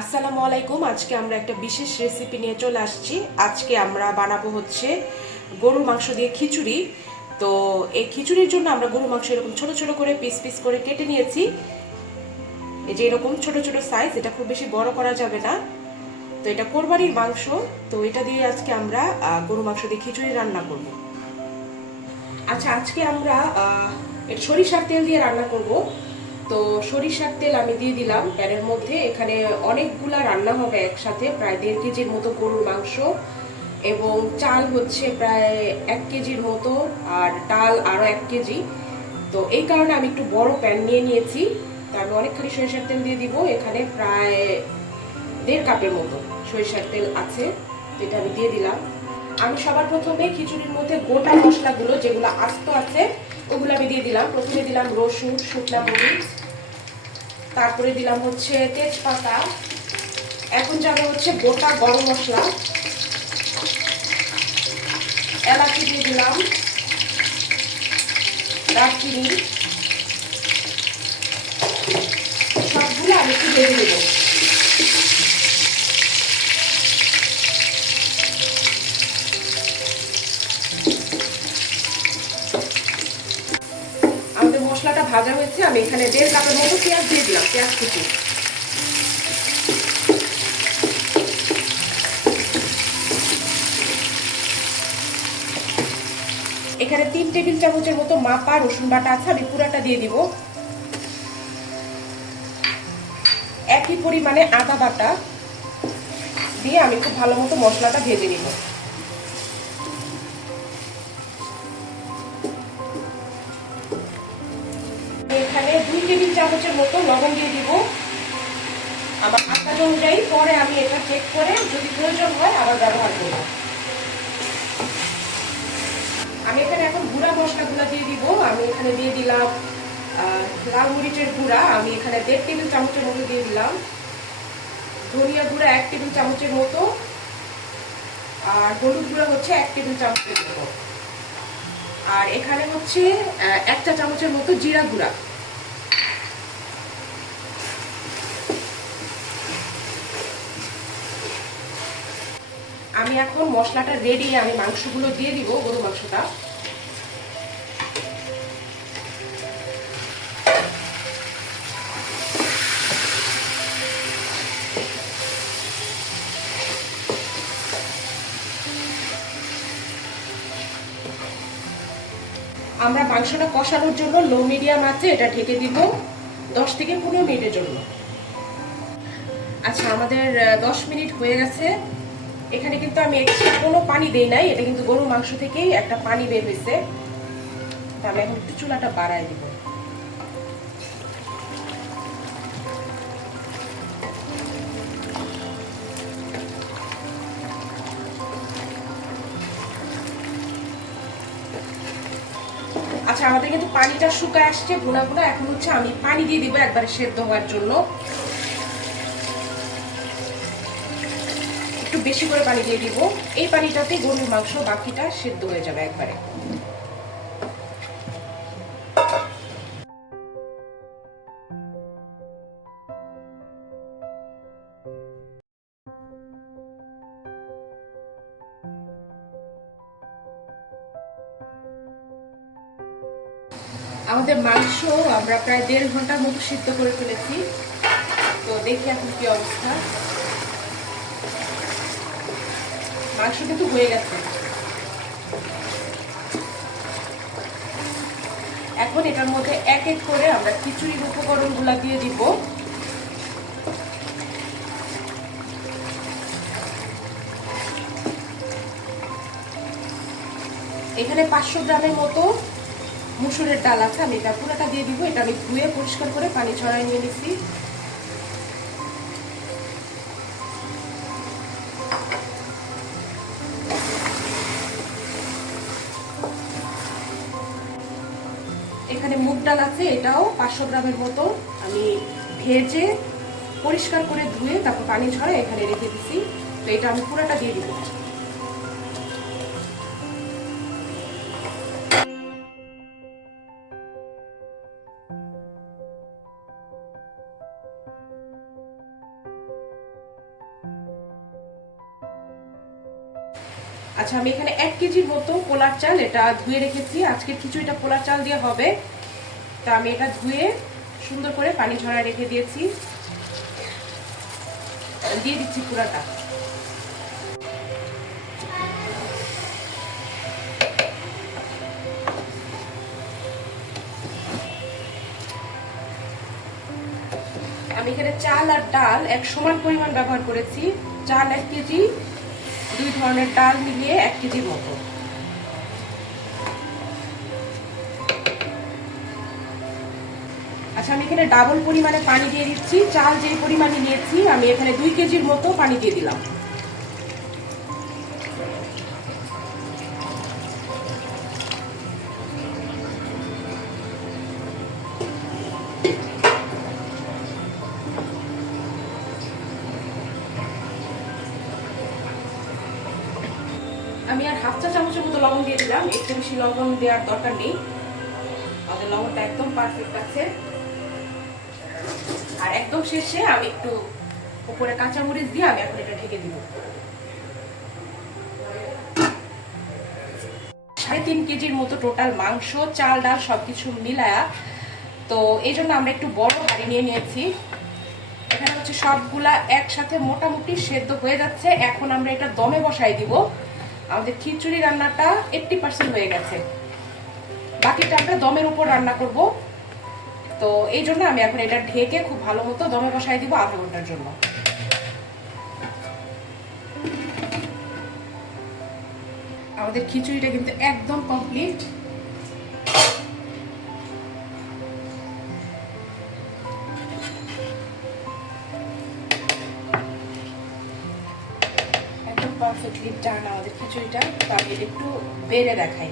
আসসালামু আলাইকুম, আজকে আমরা একটা বিশেষ রেসিপি নিয়ে চলে আসছি। আজকে আমরা বানাবো হচ্ছে গরুর মাংস দিয়ে খিচুড়ি। তো এই খিচুড়ির জন্য আমরা গরুর মাংস এরকম ছোট ছোট করে পিস পিস করে কেটে নিয়েছি। এই যে এরকম ছোট ছোট সাইজ এটা খুব বেশি বড় করা যাবে না। তো এটা কোরবানির মাংস, তো এটা দিয়ে আজকে আমরা গরু মাংস দিয়ে খিচুড়ি রান্না করব। আচ্ছা আজকে আমরা সরিষার তেল দিয়ে রান্না করব। তো সরিষার তেল আমি দিয়ে দিলাম। প্যানের মধ্যে এখানে অনেকগুলা রান্না হবে একসাথে, প্রায় দেড় কেজির মতো গরুর মাংস এবং চাল হচ্ছে প্রায় এক কেজির মতো আর ডাল আরও এক কেজি। তো এই কারণে আমি একটু বড় প্যান নিয়ে নিয়েছি। তো আমি অনেকখানি সরিষার তেল দিয়ে দিব, এখানে প্রায় দেড় কাপের মতো সরিষার তেল আছে এটা আমি দিয়ে দিলাম। আমি সবার প্রথমে খিচুড়ির মধ্যে গোটা মশলাগুলো, যেগুলো আস্ত আছে, ওগুলো আমি দিয়ে দিলাম। প্রথমে দিলাম রসুন, শুকনা মরিচ তারপরে দিলাম হচ্ছে তেজপাতা। এখন যাবে হচ্ছে গোটা গরম মশলা। এলাচি দিয়ে দিলাম। দারচিনি। সবগুলো আমি এখানে তিন টেবিল চামচের মতো মাপা রসুন বাটা আছে, আমি পুরাটা দিয়ে দিব। একই পরিমাণে আদা বাটা দিয়ে আমি খুব ভালো মতো মশলাটা ভেজে নিব। চামচের মতো লবণ দিয়ে দিব। আমার আন্দাজ অনুযায়ী পরে আমি এটা চেক করে যদি প্রয়োজন হয় আবার ব্যবহার করব। আমি এখানে এখন গুঁড়া মশলাগুলো দিয়ে দিব। আমি এখানে দিয়ে দিলাম লাল মরিচের গুঁড়া। আমি এখানে দেড় টেবিল চামচের মতো দিয়ে দিলাম। ধনিয়া গুঁড়া এক টেবিল চামচের মতো। আর হলুদ গুঁড়া হচ্ছে এক টেবিল চামচের মতো। আর এখানে হচ্ছে আহ, এক চা চামচের মতো জিরা গুঁড়া। আমি এখন মশলাটা রেডি আমি মাংসগুলো দিয়ে দিব গরু মাংসটা। আমরা মাংসটা কষানোর জন্য লো মিডিয়াম আছে, এটা ঢেকে দিব দশ থেকে পনেরো মিনিটের জন্য। আচ্ছা আমাদের দশ মিনিট হয়ে গেছে। এখানে কিন্তু আমি এক্সট্রা কোনো পানি দেই নাই, এটা কিন্তু গরুর মাংস থেকেই একটা পানি বের হয়েছে তাহলে এখন একটু চুলাটা বাড়ায় দিব। আচ্ছা আমাদের কিন্তু পানিটা শুকায় আসছে ভুনা, এখন হচ্ছে আমি পানি দিয়ে দিব একবারে সেদ্ধ হওয়ার জন্য। বেশি করে পানি দিয়ে দিব। এই পানিটাতে গরুর মাংস, বাকিটা সেদ্ধ হয়ে যাবে একবারে। আমাদের মাংস আমরা প্রায় দেড় ঘণ্টার মতো সিদ্ধ করে ফেলেছি। তো দেখি এখন কি অবস্থা। মাংস কিন্তু হয়ে গেছে। এখন এটার মধ্যে এক এক করে আমরা খিচুড়ির উপকরণগুলো দিয়ে দিব। এখানে পাঁচশো গ্রামের মতো মুসুরের ডাল আছে, আমি এটা পুরোটা দিয়ে দিব। এটা আমি ধুয়ে পরিষ্কার করে পানি ছড়াই নিয়ে নিচ্ছি এখানে মুগ ডাল আছে, এটাও পাঁচশো গ্রামের মতো। আমি ভেজে পরিষ্কার করে ধুয়ে তারপর পানি ঝরে এখানে রেখে দিছি। তো এটা আমি পুরোটা দিয়ে দিব। আচ্ছা আমি এখানে এক কেজির মতো পোলার চাল এটা ধুয়ে রেখেছি। আজকের খিচুড়িটা পোলার চাল দিয়ে হবে। তা আমি এটা ধুয়ে সুন্দর করে পানি ঝরা রেখে দিয়েছি। দিয়ে দিচ্ছি পুরাটা আমি এখানে চাল আর ডাল এক সমান পরিমাণ ব্যবহার করেছি। চাল এক কেজি। দুই ধরনের ডাল মিলিয়ে এক কেজির মতো। আচ্ছা আমি এখানে ডাবল পরিমাণে পানি দিয়ে দিচ্ছি। চাল যে পরিমাণে নিয়েছি, আমি এখানে দুই কেজির মতো পানি দিয়ে দিলাম। চা চামচের মতো লবণ দিয়ে দিলাম। একটু বেশি লবণ দেওয়ার দরকার নেই। আমাদের লবণটা একদম পারফেক্ট আছে। আর একদম শেষে আমি একটু উপরে কাঁচামরিচ দিয়ে আমি এখন এটা ঢেকে দিব। সাড়ে তিন কেজির মতো টোটাল মাংস, চাল, ডাল সবকিছু মিলায়া। তো এই জন্য আমরা একটু বড় হাঁড়ি নিয়ে নিয়েছি। এখানে হচ্ছে সবগুলা একসাথে মোটামুটি সেদ্ধ হয়ে যাচ্ছে। এখন আমরা এটা দমে বসাই দিব। আমাদের খিচুড়ি রান্নাটা এইটটি পার্সেন্ট হয়ে গেছে। বাকিটা আমরা দমের উপর রান্না করব। তো এই জন্য আমি এখন এটা ঢেকে খুব ভালো মতো দমে বসাই দিব আধা ঘণ্টার জন্য। আমাদের খিচুড়িটা কিন্তু একদম কমপ্লিট পারফেক্টলি ডান আমাদের খিচুড়িটা তো আমি একটু বেড়ে দেখাই।